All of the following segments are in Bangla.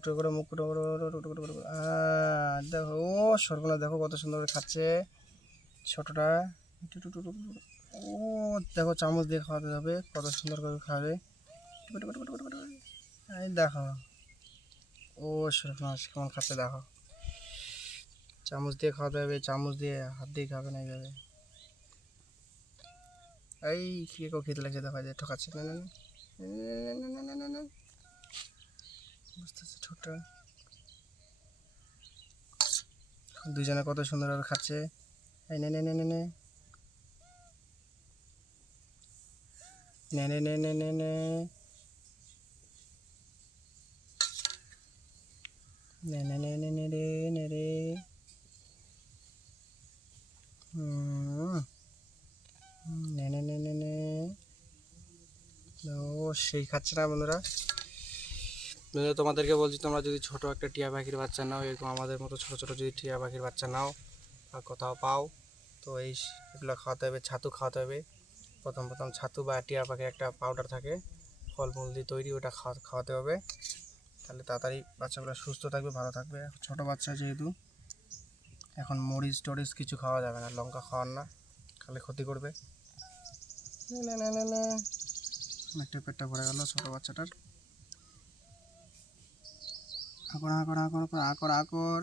মুখটা করে দেখো, ও সর্বনা দেখো কত সুন্দর করে খাচ্ছে ছোটটা। ও দেখো চামচ দিয়ে খাওয়াতে হবে, কত সুন্দর করে খাবে। এই দেখো ও সর্বনাশ কেমন খাচ্ছে দেখো। চামচ দিয়ে খাওয়াতে হবে, চামচ দিয়ে, হাত দিয়ে খাবে না এইভাবে। এই কি খেতে লাগছে দেখো, যে ঠকাচ্ছে। না না না, বুঝতে পারছি ছোটটা দুজনে কত সুন্দরভাবে খাচ্ছে। এই নে নে নে নে নে নে নে নে নে নে নে নে নে নে নে নে রে নে রে। নে নে নে নে নে। ও সেই খাচ্ছে না বন্ধুরা। বন্ধুরা তোমাদেরকে বলছি, তোমরা যদি ছোট একটা টিয়া পাখির বাচ্চা নাও, এরকম আমাদের মতো ছোট ছোট যদি টিয়া পাখির বাচ্চা নাও আর কোথাও পাও, তো এগুলো খাওয়াতে হবে, ছাতু খাওয়াতে হবে। প্রথম ছাতু বা টিয়া পাখির একটা পাউডার থাকে ফলমূল দিয়ে তৈরি, ওটা খাওয়াতে হবে। তাহলে তাড়াতাড়ি বাচ্চাগুলো সুস্থ থাকবে, ভালো থাকবে। ছোট বাচ্চা যেহেতু, এখন মরিচ টরিচ কিছু খাওয়া যাবে না, লঙ্কা খাওয়ান না, খালে ক্ষতি করবে। না না না না, অনেকটা পেটটা ভরে গেল ছোট বাচ্চাটার। আকর আকর আকর আকর আকর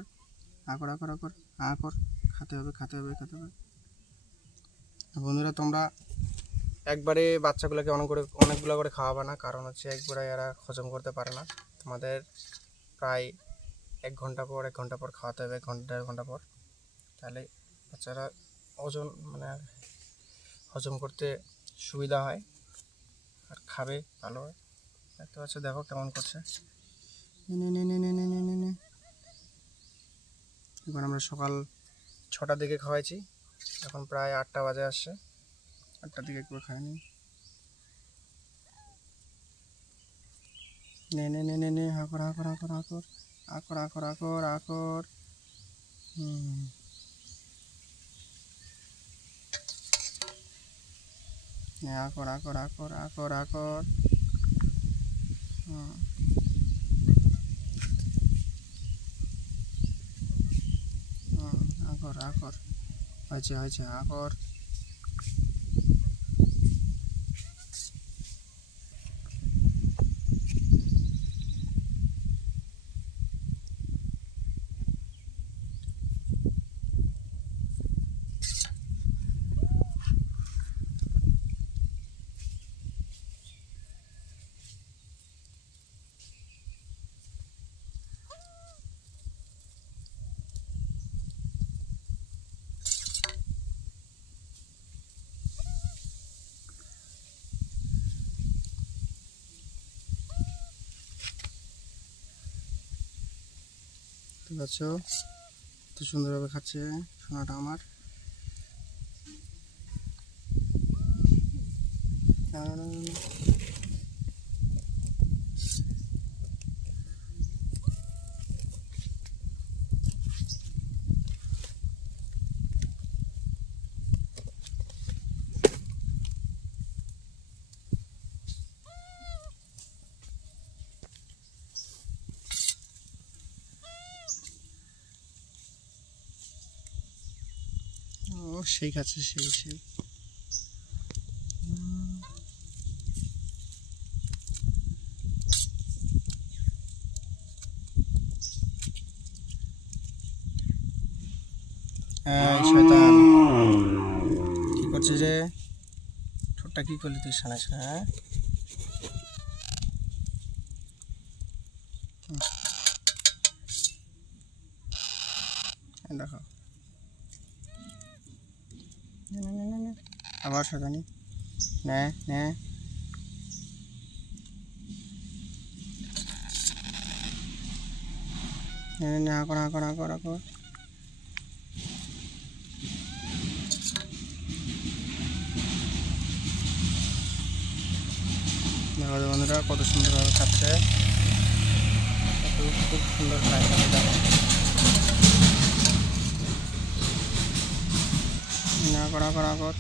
আকর আকর আকর আকর খাতে হবে খাতে হবে খাতে হবে। বন্ধুরা তোমরা একবারে বাচ্চাগুলোকে অনেকগুলো করে খাওয়াবে না, কারণ হচ্ছে একবারে এরা হজম করতে পারে না। তোমাদের প্রায় 1 ঘন্টা পর 1 ঘন্টা পর খাওয়াতে হবে, 1 ঘন্টা 1.5 ঘন্টা পর। তাহলে বাচ্চারা ওজন হজম করতে সুবিধা হয় আর খাবে ভালো হয়। দেখতে পাচ্ছ দেখো কেমন করছে। এবার আমরা সকাল 6টার দিকে খাওয়াইছি, এখন প্রায় 8টা বাজে আসছে। 8টার দিকে একটু খাইনি। নে নে নে নে নে আকর আকর আকর আকর আকর আকর আকর আকর। আকর আকর আকর আকর আকর। আকর আকর হয়েছে হয়েছে আকর। ঠিক আছে, তো সুন্দরভাবে খাচ্ছে সোনাটা আমার। ও সেই খাচ্ছে সেই সেই। শয়তান কি করছিস রে? ঠোঁটটা কি করলি তুই সানা সানা? দেখো আবার শয়তানি। নে নে নে নে আকর আকর আকর আকর। দেখো বন্ধুরা কত সুন্দরভাবে খাচ্ছে, খুব সুন্দর খাচ্ছে। দেখো আকর আকর আকর।